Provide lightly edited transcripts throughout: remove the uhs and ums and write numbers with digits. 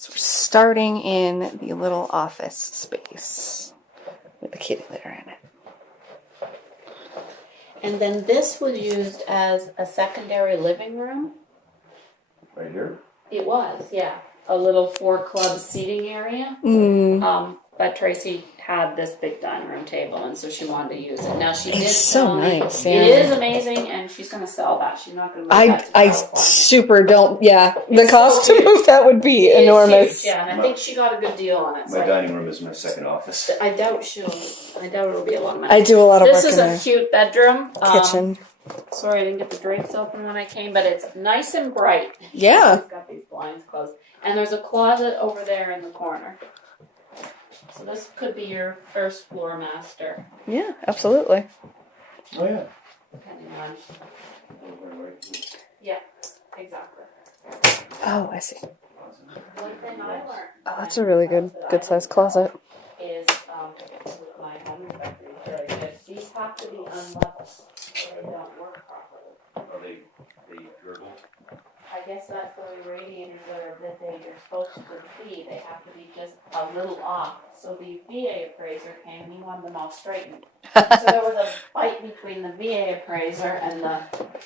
So we're starting in the little office space with the kitty litter in it. And then this was used as a secondary living room. Right here? It was, yeah. A little 4-club seating area. But Tracy had this big dining room table, and so she wanted to use it. Now she did so tell me nice, yeah. it is amazing, and she's going to sell that. She's not going to move that to I California. super don't, yeah. The It's cost so to move that would be It is enormous. huge, yeah, and I think she got a good deal on it. My dining room is my second office. I doubt it'll be a lot of money. I do a lot of This work is in a there. cute bedroom. Kitchen. Sorry, I didn't get the drapes open when I came, but it's nice and bright. Yeah. It's got these blinds closed. And there's a closet over there in the corner. So this could be your first floor master. Yeah, absolutely. Oh, yeah. Depending on. Yeah, exactly. Oh, I see. One thing I learned. Oh, that's a really good sized closet. Is my home inspector is very good. These have to be unlevel, or they don't work properly. Are they dribble? I guess that's the way radiators are that they're supposed to be. They have to be just a little off. So the VA appraiser came and he wanted them all straightened. So there was a fight between the VA appraiser and the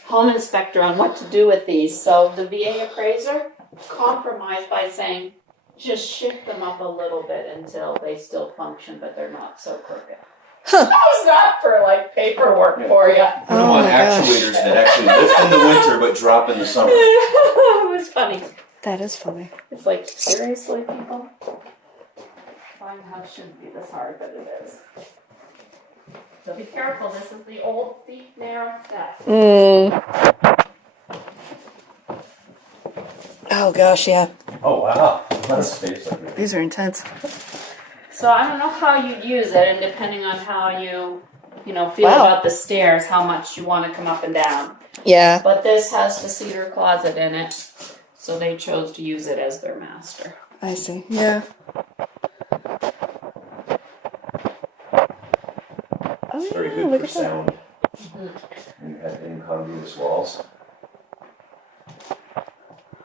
home inspector on what to do with these. So the VA appraiser compromised by saying, just shift them up a little bit until they still function, but they're not so crooked. That was not for like paperwork for you. Put them on actuators that actually lift in the winter but drop in the summer. It was funny. That is funny. It's like, seriously, people? Fine house shouldn't be this hard, but it is. So be careful, this is the old steep, narrow step. Oh gosh, yeah. Oh, wow. A lot of space up here. These are intense. So I don't know how you'd use it, and depending on how you feel about the stairs, how much you want to come up and down. Yeah. But this has the cedar closet in it, so they chose to use it as their master. I see. Yeah. Oh, It's very yeah, good look for at that. sound. And you have incongruous walls.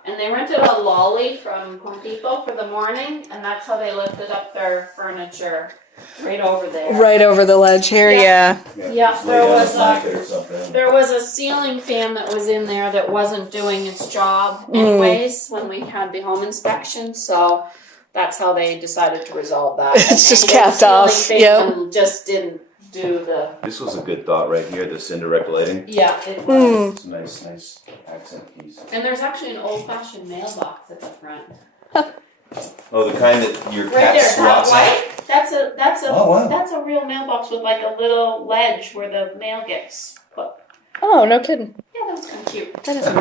And they rented a lolly from Home Depot for the morning, and that's how they lifted up their furniture right over there. Right over the ledge here, yeah. Yeah, just lay down there was a blanket or something. There was a ceiling fan that was in there that wasn't doing its job anyways when we had the home inspection, so that's how they decided to resolve that. It's just And the capped ceiling off, fan just didn't do the... This was a good thought right here, this indirect lighting. Yeah, it was. It's a nice accent piece. And there's actually an old-fashioned mailbox at the front. Oh, the kind that your Right cat there, that slots in? white? That's a Oh, wow. that's a real mailbox with like a little ledge where the mail gets put. Oh, no kidding. Yeah, that was kind of cute. That is a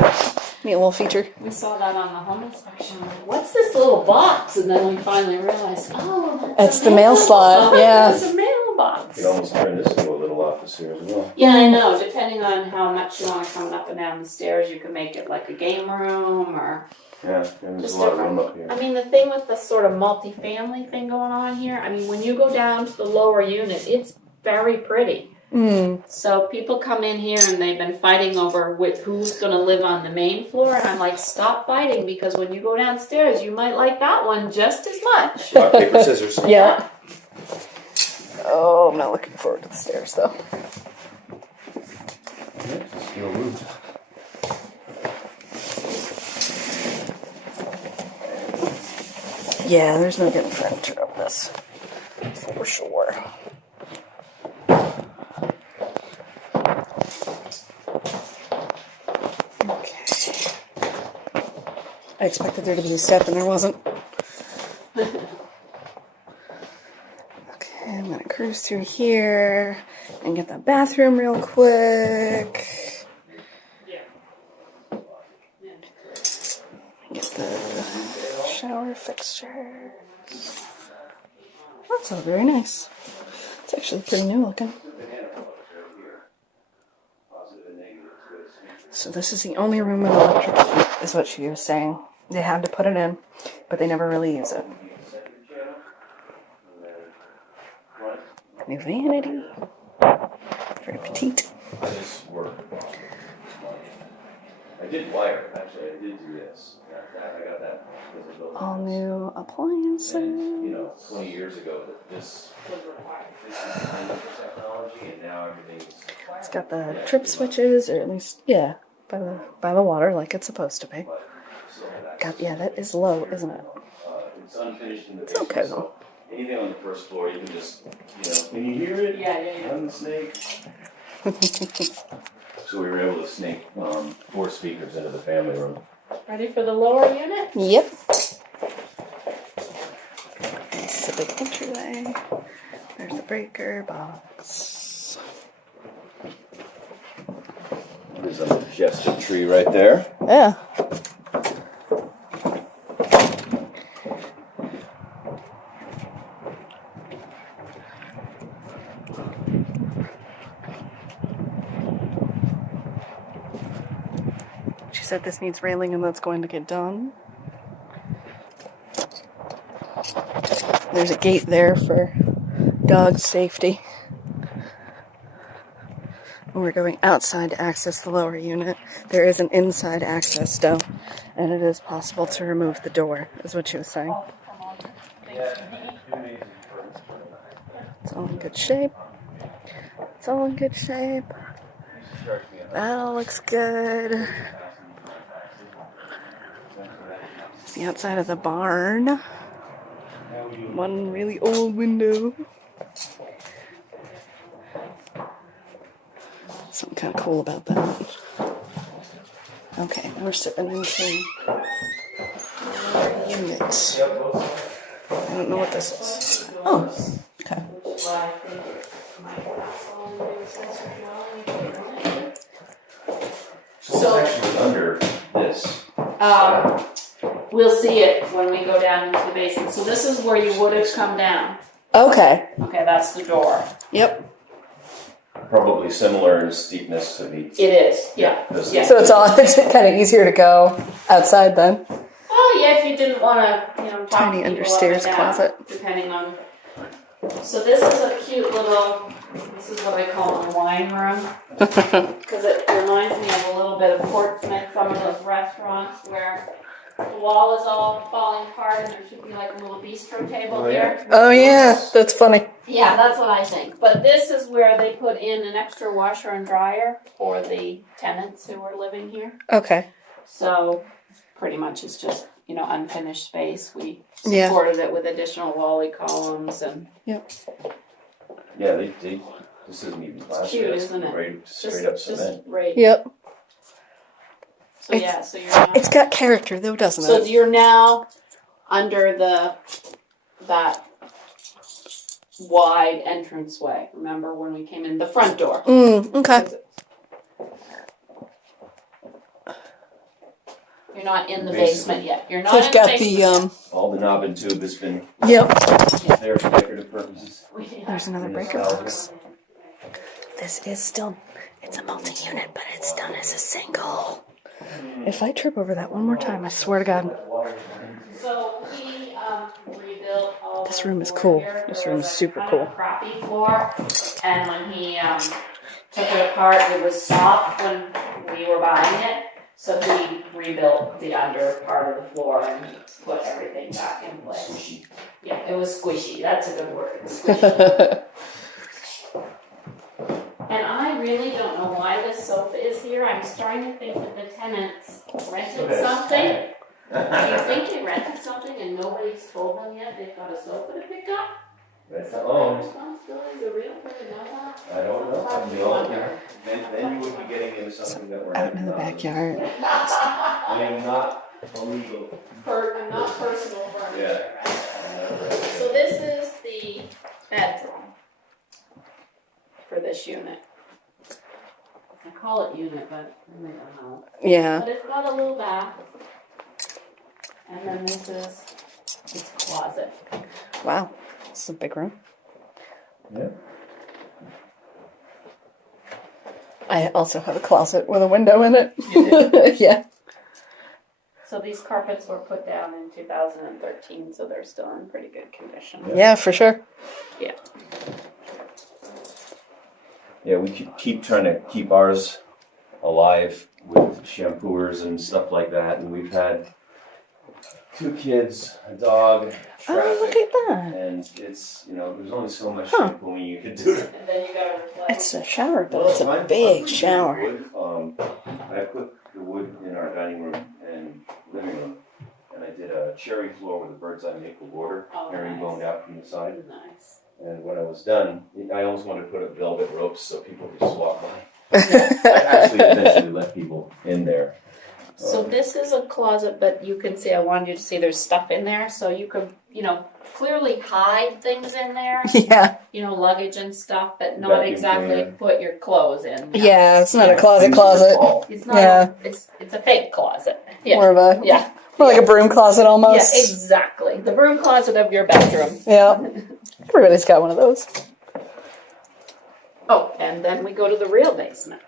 neat little feature. We saw that on the home inspection. We're like, what's this little box? And then we finally realized, oh, It's the mail slot, yeah. It's a mailbox. You could almost turn this into a little office here as well. Yeah, I know. Depending on how much you want to come up and down the stairs, you can make it like a game room or... Yeah, and there's Just a lot of different. room up here. I mean, the thing with the sort of multi-family thing going on here, I mean, when you go down to the lower unit, it's very pretty. So people come in here and they've been fighting over who's going to live on the main floor, and I'm like, stop fighting, because when you go downstairs, you might like that one just as much. Rock, paper, scissors. Yeah. Oh, I'm not looking forward to the stairs though. Yeah, steel roof. Yeah, there's no getting furniture up this. For sure. Okay. I expected there to be a step and there wasn't. Okay, I'm gonna cruise through here and get the bathroom real quick. Get the shower fixtures. That's all very nice. It's actually pretty new looking. So this is the only room with electric heat, is what she was saying. They had to put it in, but they never really use it. New vanity. Very petite. I did wire, actually, I did do this. I got that because I built All this. new appliances. And, 20 years ago, this Was required. is the end of the technology, and now everything's. It's got the trip switches, or at least, yeah, by the water, like it's supposed to be. God, yeah, that is low, isn't it? It's unfinished in the It's basement, okay, so though. anything on the first floor, you can just, can you hear it? Yeah. Run the snake. So we were able to snake 4 speakers into the family room. Ready for the lower unit? Yep. This is a big entryway. There's the breaker box. There's a majestic tree right there. Yeah. She said this needs railing and that's going to get done. There's a gate there for dog safety. When we're going outside to access the lower unit, there is an inside access though, and it is possible to remove the door, is what she was saying. Oh, come on. It's all in good shape. It's all in good shape. That all looks good. It's the outside of the barn. One really old window. Something kind of cool about that. Okay, now we're stepping into our unit. I don't know what this is. Oh, okay. Which is why I think it's my castle and the accessory dwelling. So it's actually under this. We'll see it when we go down into the basement. So this is where you would have come down. Okay. Okay, that's the door. Yep. Probably similar in steepness to the. It is, yeah. Yeah. So it's kind of easier to go outside then. Oh, yeah, if you didn't want to, talk Tiny to people understairs up and down, closet. depending on. So this is a cute little. This is what I call my wine room because it reminds me of a little bit of Portsmouth, some of those restaurants where the wall is all falling apart and there should be like a little bistro table here. Oh yeah, that's funny. Yeah, that's what I think. But this is where they put in an extra washer and dryer for the tenants who are living here. Okay. So pretty much it's just, unfinished space. We Yeah. supported it with additional wally columns and Yeah, they this isn't even plaster. cute, It's isn't it? Right, straight up cement. right. Yep. So yeah, so you're now, It's got character though, doesn't so it? you're now under that wide entranceway. Remember when we came in the front door? Okay. You're not in the Basement. basement yet. You're not So it's in the got basement the All the knob and tube has been Yep. there for decorative purposes. yet. There's another breaker box. This is still, it's a multi-unit, but it's done as a single. If I trip over that one more time, I swear to God. So he rebuilt all This the room is floor cool. here. This There room was is a super kind cool. of a crappy floor, and when he took it apart, it was soft when we were buying it. So he rebuilt the under part of the floor and put everything back in place. Yeah, it was squishy. That's a good word. Squishy. And I really don't know why this sofa is here. I'm starting to think that the tenants rented something. Do you think they rented something and nobody's told them yet they've got a sofa to pick up? That's Is that their responsibility, the realtor, to know that? I don't know. Have to No. wonder. Then you would be getting into something that we're Out in the backyard. I am not illegal. I'm not personal furniture, Yeah. right? So this is the bedroom for this unit. I call it unit, but I don't know. Yeah. But it's got a little bath. And then this is its closet. Wow. This is a big room. Yeah. I also have a closet with a window in it. You do? Yeah. So these carpets were put down in 2013, so they're still in pretty good condition. Yeah, for sure. Yeah, we keep trying to keep ours alive with shampooers and stuff like that. And we've had 2 kids, a dog, Oh, look traffic, at that. and it's, there's only so much shampooing you can do. And then you gotta replace. It's a shower, but Well, it's a I'm big putting shower. wood, I put the wood in our dining room and living room, and I did a cherry floor with a bird's eye maple border, Oh, herringboned out from the side. Nice. And when I was done, I almost wanted to put up velvet ropes so people could just walk by. I actually eventually let people in there. So this is a closet, but you can see, I wanted you to see there's stuff in there, so you could, clearly hide things in there, Yeah. Luggage and stuff, but not Vacuum exactly cleaner. put your clothes in. Yeah, it's not a Things closet that closet. fall. It's not, Yeah. it's a fake closet. Yeah, More of a, yeah, more like a broom closet yeah, almost. exactly. The broom closet of your bedroom. Yeah. Everybody's got one of those. Oh, and then we go to the real basement.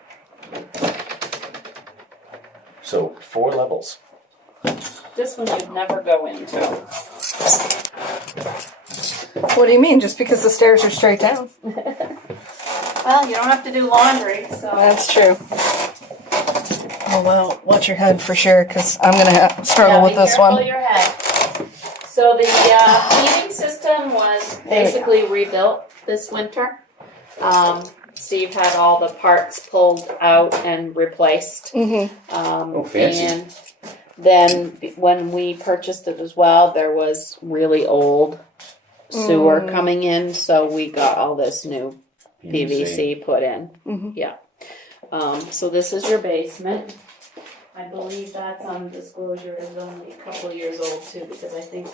So 4 levels. This one you'd never go into. What do you mean? Just because the stairs are straight down? Well, you don't have to do laundry, so. That's true. Oh, well, watch your head for sure, because I'm going to struggle with this one. Be careful your head. So the heating system was basically rebuilt this winter. Steve had all the parts pulled out and replaced. Mm-hmm. Fancy. And then when we purchased it as well, there was really old sewer coming in, so we got all this new PVC put in. Mhm. Yeah. So this is your basement. I believe that's on disclosure is only a couple of years old too, because I think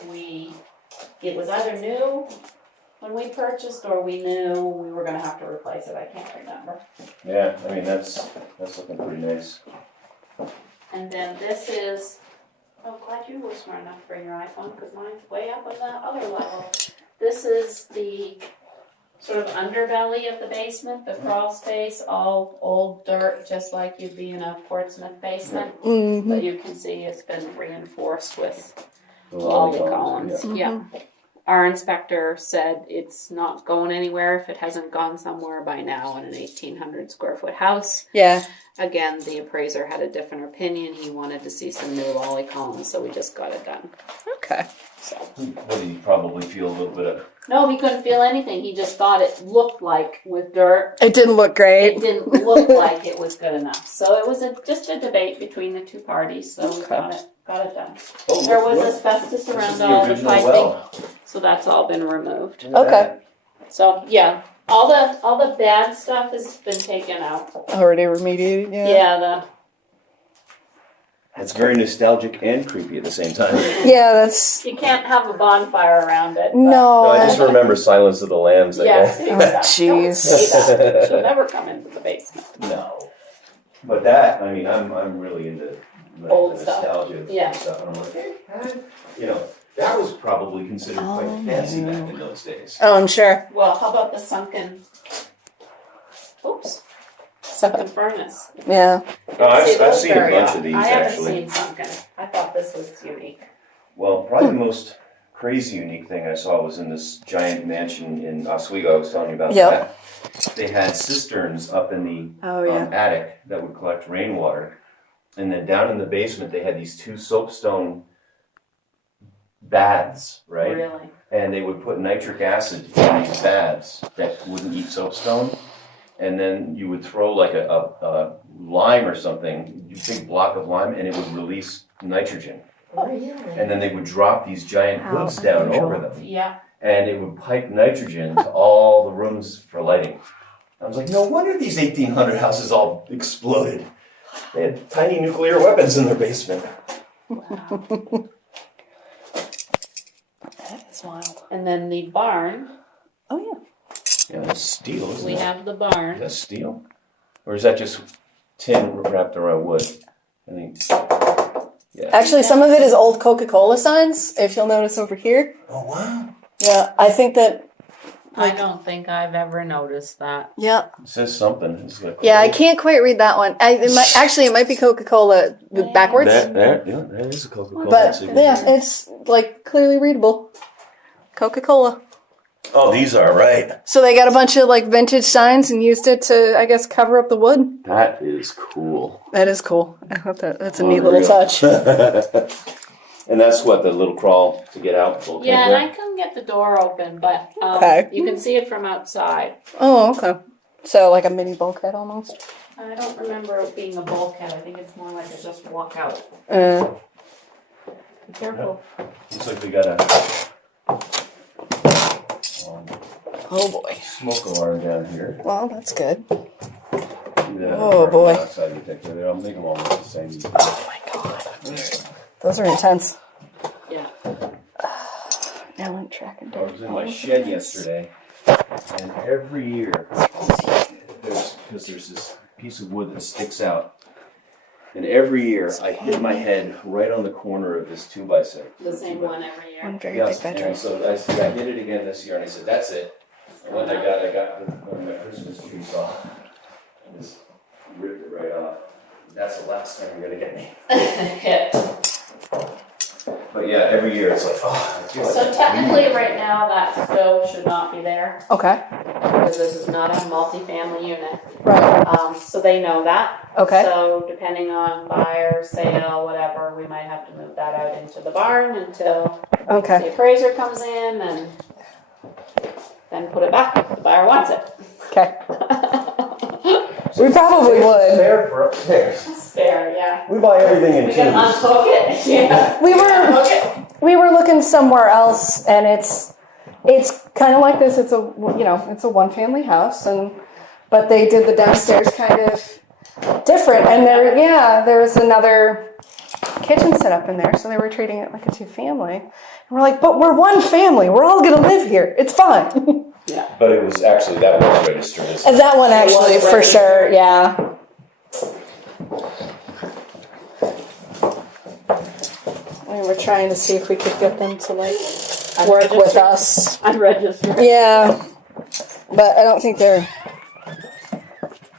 it was either new when we purchased or we knew we were gonna have to replace it. I can't remember. Yeah, I mean, that's looking pretty nice. And then this is, glad you were smart enough to bring your iPhone, because mine's way up on the other level. This is the sort of underbelly of the basement, the crawl space, all old dirt, just like you'd be in a Portsmouth basement. Mm-hmm. But you can see it's been reinforced with The lolly columns, columns. Yeah. Our inspector said it's not going anywhere if it hasn't gone somewhere by now in an 1,800 square foot house. Yeah. Again, the appraiser had a different opinion. He wanted to see some new lolly columns, so we just got it done. Okay. So What did he probably feel a little bit of? no, he couldn't feel anything. He just thought it looked like with dirt. It didn't look It great. didn't look like it was good enough. So it was just a debate between the two parties. So we got it done. Oh, There was look, asbestos this is around the all the original piping, well. so that's all been removed. Look at Okay. that. So yeah, all the bad stuff has been taken out. Already remediated, yeah. Yeah, It's very nostalgic and creepy at the same time. Yeah, that's... you can't have a bonfire around it. but- No. No, I just remember Silence of the Lambs. That Yes, guy. exactly. Don't jeez. say that. She'll never come into the basement. No. But that, I mean, I'm really into the Old stuff. nostalgia Yeah. stuff. And I'm like, hey, that was probably considered quite fancy back in those days. Oh, I'm sure. Well, how about the sunken furnace? Yeah. Oh, I've See those seen a very bunch often. of these, I haven't actually. seen sunken. I thought this was unique. Well, probably the most crazy unique thing I saw was in this giant mansion in Oswego. I was telling you about Yep. that. They had cisterns up in the Oh, yeah. attic that would collect rainwater. And then down in the basement, they had these 2 soapstone baths, right? Really? And they would put nitric acid in these baths that wouldn't eat soapstone. And then you would throw like a lime or something, a big block of lime, and it would release nitrogen. Really? And then they would drop these giant How hoods down unusual. over them. Yeah. And it would pipe nitrogen to all the rooms for lighting. I was like, no wonder these 1,800 houses all exploded. They had tiny nuclear weapons in their basement. Wow. That is wild. And then the barn. Oh, yeah. Yeah, that's steel, isn't We it? have the Is barn. that steel? Or is that just tin wrapped around wood? I think. Yeah. Actually, some of it is old Coca-Cola signs, if you'll notice over here. Oh, wow. Yeah, I think that... I don't think I've ever noticed that. Yeah. It says something. It's got Yeah, I coal. can't quite read that one. It might be Coca-Cola backwards. That is a Coca-Cola. But, signature. yeah, it's, like, clearly readable. Coca-Cola. Oh, these are right. So they got a bunch of like vintage signs and used it to, I guess, cover up the wood. That is cool. That is cool. I hope that's a neat little touch. And that's what, the little crawl to get out? Yeah, and I couldn't get the door open, but Okay. you can see it from outside. Oh, okay. So like a mini bulkhead almost. I don't remember it being a bulkhead. I think it's more like a just walk out. Be careful. Looks like we got a Oh boy. smoke alarm down here. Well, that's good. Yeah, Oh, boy. Outside detector. They don't make them all look the same. Oh my god. Those are intense. Yeah. Now I'm tracking I down. was in my shed yesterday, and every year, because there's this piece of wood that sticks out, and every year I hit my head right on the corner of this 2x6. The same one every year. One very Yes, big bedroom. and so I hit it again this year, and I said, "That's it." And when I got my Christmas tree saw, I just ripped it right off. That's the last time you're gonna get me. Hit. But yeah, every year it's like, oh. I feel like So technically, right now, that stove should not be there Okay. because this is not a multi-family unit. Right. So they know that. Okay. So depending on buyer, sale, whatever, we might have to move that out into the barn until Okay. the appraiser comes in and then put it back if the buyer wants it. Okay. We probably would. Spare for upstairs. Spare, yeah. We buy everything in We can twos. unhook it. Yeah. Unhook it. We were looking somewhere else, and it's kind of like this. It's a it's a one family house, but they did the downstairs kind of different, and there was another kitchen set up in there, so they were treating it like a 2-family. And we're like, but we're one family. We're all gonna live here. It's fine. Yeah. But it was actually, that was registered as. And that one actually, was for registered. sure, yeah. We were trying to see if we could get them to like work with us. Unregistered. Yeah, but I don't think their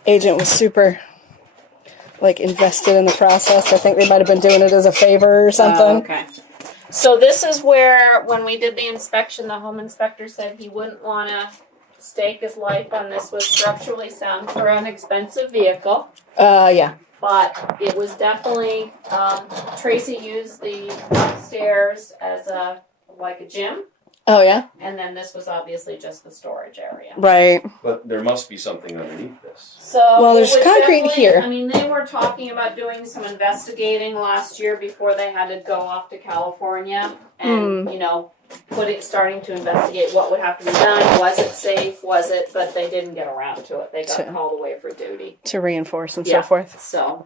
agent was super like invested in the process. I think they might have been doing it as a favor or something. Okay. So this is where, when we did the inspection, the home inspector said he wouldn't want to stake his life on this was structurally sound for an expensive vehicle. Yeah. But it was definitely, Tracy used the upstairs as a gym. Oh yeah. And then this was obviously just the storage area. Right. But there must be something underneath this. So Well, it there's would concrete definitely- here. I mean, they were talking about doing some investigating last year before they had to go off to California and, starting to investigate what would have to be done. Was it safe? Was it? But they didn't get around to it. They got To- called away for duty. To reinforce and Yeah. so forth. So,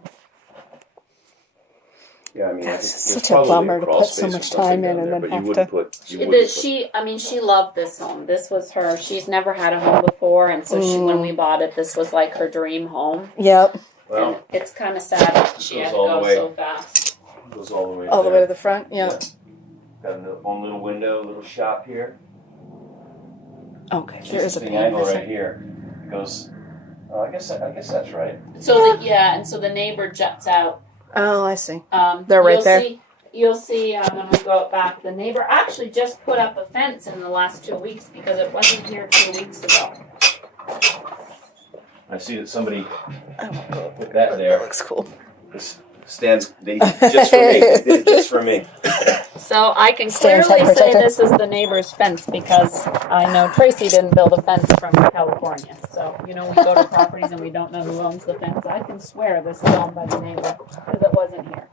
Yeah, I mean, I That's think such there's a probably bummer to crawl put so space or much something time in down and there, then but have you wouldn't to- put. You she, wouldn't she loved this home. This was her. She's never had a home before, and so when we bought it, this was like her dream home. Yep. Well, And it's kind of sad that she Goes had to all the go way. so fast. it goes all the way. All the there. way to the front. Yeah. Got a own little window, little shop here. Okay. There is a Interesting pan angle right missing. here. It goes. Oh, I guess that's right. So and so the neighbor juts out. Oh, I see. They're right there. You'll see when we go back, the neighbor actually just put up a fence in the last 2 weeks because it wasn't here 2 weeks ago. I see that somebody put that there. Looks cool. This stands just for me. They did it just for me. So I can Stands clearly head say protector. this is the neighbor's fence because I know Tracy didn't build a fence from California. So, we go to properties and we don't know who owns the fence. I can swear this is owned by the neighbor because it wasn't here.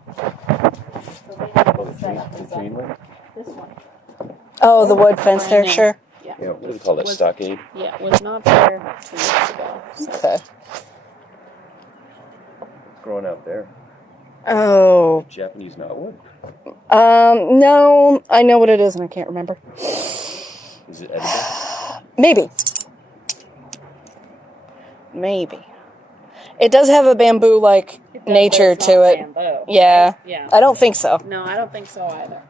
So they have to set up this up. This one. Oh, the wood fence there, Brand new. sure. Yeah, what do they call that? Was- Stockade? Yeah, it was not there 2 weeks ago. Okay. It's growing out there. Oh. Japanese knotwood. No, I know what it is and I can't remember. Is it edible? Maybe. It does have a bamboo-like It does, nature but it's to not it. bamboo. Yeah. Yeah. I don't think so. No, I don't think so either.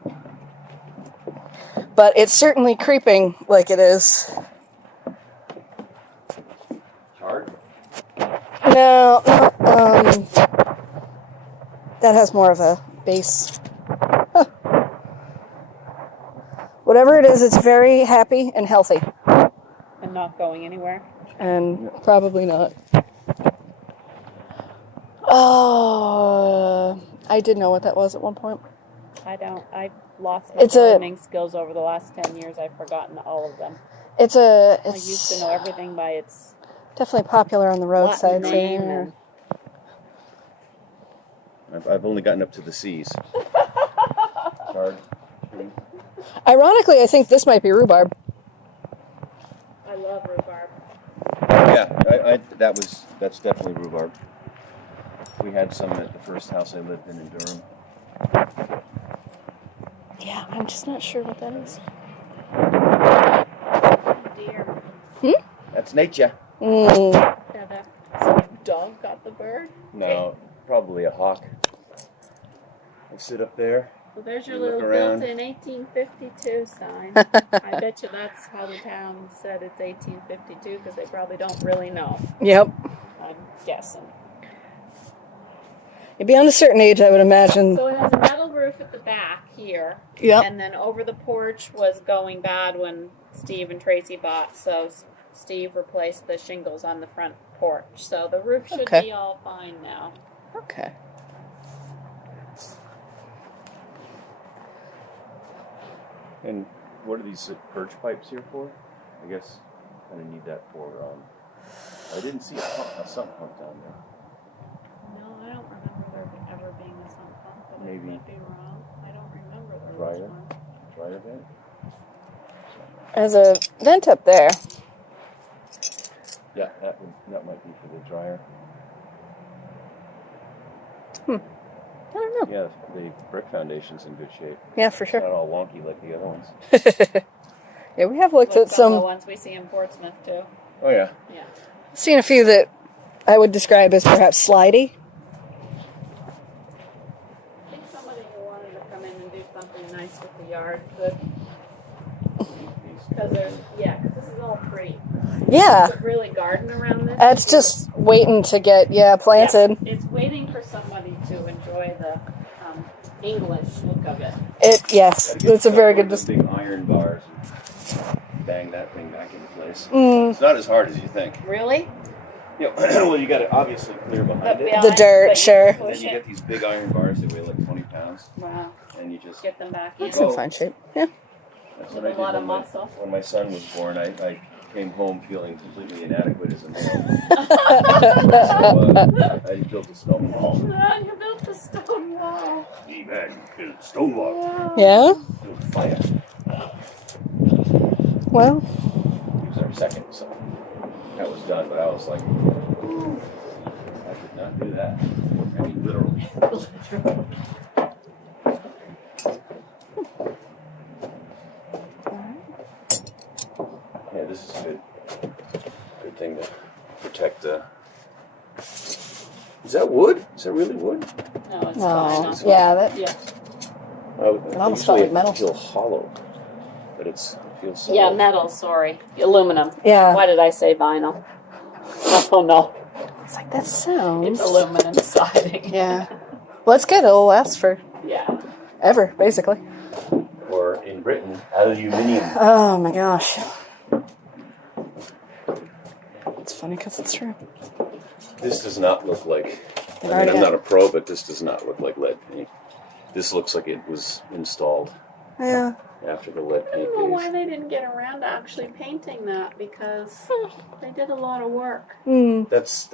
But it's certainly creeping like it is. Charred? No, that has more of a base. Huh. Whatever it is, it's very happy and healthy. not going anywhere. And probably not. Oh, I did know what that was at one point. I don't. I've lost my It's a- gardening skills over the last 10 years. I've forgotten all of them. I used to know everything by its definitely popular on the roadside. Latin name. And I've only gotten up to the C's. Card. Ironically, I think this might be rhubarb. I love rhubarb. Yeah, that's definitely rhubarb. We had some at the first house I lived in Durham. Yeah, I'm just not sure what that is. Deer. That's nature. Yeah, some dog got the bird. No, probably a hawk. I sit up there. Well, there's your You look little around. built-in 1852 sign. I bet you that's how the town said it's 1852 because they probably don't really know. Yep. I'm guessing. Beyond a certain age, I would imagine. So it has a metal roof at the back here. Yep. And then over the porch was going bad when Steve and Tracy bought. So Steve replaced the shingles on the front porch. So the roof should Okay. be all fine now. Okay. And what are these perch pipes here for? I guess I need that for. I didn't see a sump pump down there. No, I don't remember there ever being a sump pump. But I Maybe. might be wrong. I don't remember there Dryer? was one. Dryer vent? There's a vent up there. Yeah, that might be for the dryer. I don't know. Yeah, the brick foundation's in good shape. Yeah, for It's sure. not all wonky like the other ones. Yeah, we have looked Like at some of the some, ones we see in Portsmouth too. Oh yeah. Yeah. seen a few that I would describe as perhaps slidey. I think somebody who wanted to come in and do something nice with the yard could. Because this is all pretty. Yeah. You could really garden around this. It's just waiting to get, planted. Yeah, it's waiting for somebody to enjoy the English look of it. Yes, it's a very good. Those big iron bars and bang that thing back into place. Mm, It's not as hard as you think. Really? Well, you got to obviously clear behind it. The dirt, sure. And then you get these big iron bars that weigh like 20 pounds, Wow. and you just. Get them back in. it's in fine shape. Yeah. That's With what I a did lot of when my- muscle. When my son was born, I came home feeling completely inadequate as a male. So I built a stone wall. You built a stone wall. D-bag, built a stone wall. Wow. Yeah. Built fire. Well, He was our second, so that was done. But I was like, I could not do that. I mean, literally. Yeah, this is a good thing to protect. Is that wood? Is that really wood? No, it's no. fine. Yeah, that. Yeah. It almost felt like metal. Feels hollow, but it feels solid. Yeah, metal, sorry. Aluminum. Yeah. Why did I say vinyl? Oh, no. It's like that sounds. It's aluminum siding. Yeah. Well, it's good. It'll last for Yeah. ever, basically. Or in Britain, aluminium. Oh my gosh. It's funny because it's true. This does not look like. I mean, Already I'm got- not a pro, but this does not look like lead paint. This looks like it was installed Yeah. after the lead I paint don't know why days. they didn't get around to actually painting that because they did a lot of work. Mm. That's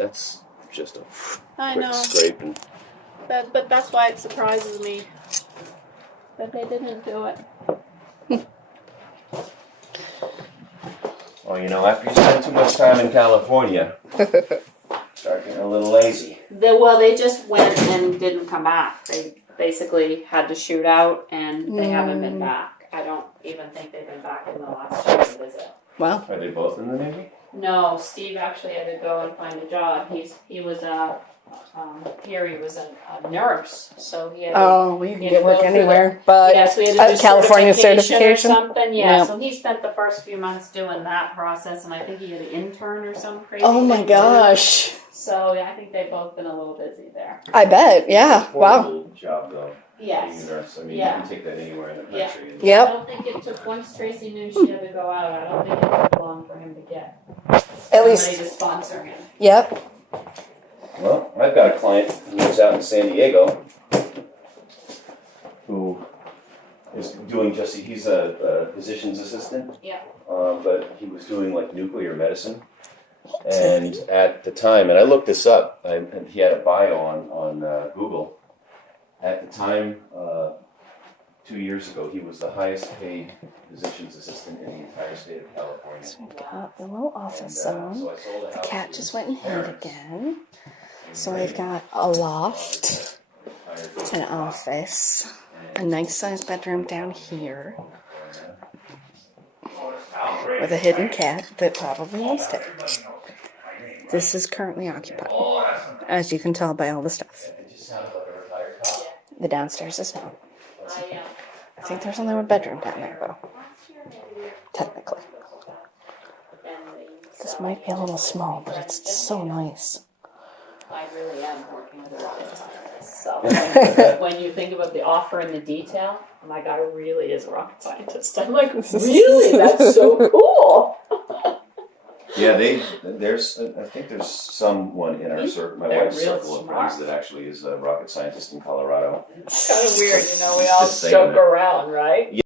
just a I quick know. scrape, and But that's why it surprises me that they didn't do it. well, after you spend too much time in California, start getting a little lazy. They just went and didn't come back. They basically had to shoot out and they haven't been back. I don't even think they've been back in the last shooting visit. Wow. Are they both in the Navy? No, Steve actually had to go and find a job. He was a nurse, so he had to, Oh, well, you can Yeah, get work go through anywhere, but yeah, so he had to do California or certification. something. Yeah, Yeah. so he spent the first few months doing that process, and I think he had an intern or some crazy. Oh my thing too. gosh. So yeah, I think they've both been a little busy there. I bet. Yeah. Poor Wow. little job though. Yes. being a nurse. I mean, you Yeah. can take that anywhere in the Yeah. country. And- I Yep. don't think it took, once Tracy knew she had to go out, I don't think it took long for him to get At somebody least, to sponsor him. yep. Well, I've got a client who lives out in San Diego who is doing just, he's a physician's assistant. Yeah. But he was doing like nuclear medicine. And at the time, and I looked this up, and he had a bio on Google. At the time, 2 years ago, he was the highest paid physician's assistant in the entire state of California. So we've got the little office zone. So I sold a The house cat to just his went and hid parents. again. So we've got a loft, an office, a nice sized bedroom down here with a hidden cat that probably wants to. This is currently occupied, as you can tell by all the stuff. It just sounded like a retired cop. The downstairs is not. I, I think there's only one bedroom down there, though, last year maybe. technically. And they This saw might be a me. little small, but it's so nice. I really am working with a rocket scientist. So when you think about the offer and the detail, my guy really is a rocket scientist. I'm like, really? That's so cool. Yeah, I think there's someone in our circle, my They're wife's real circle of friends smart. that actually is a rocket scientist in Colorado. It's kind of weird, you know. We all Just saying joke that. around, right?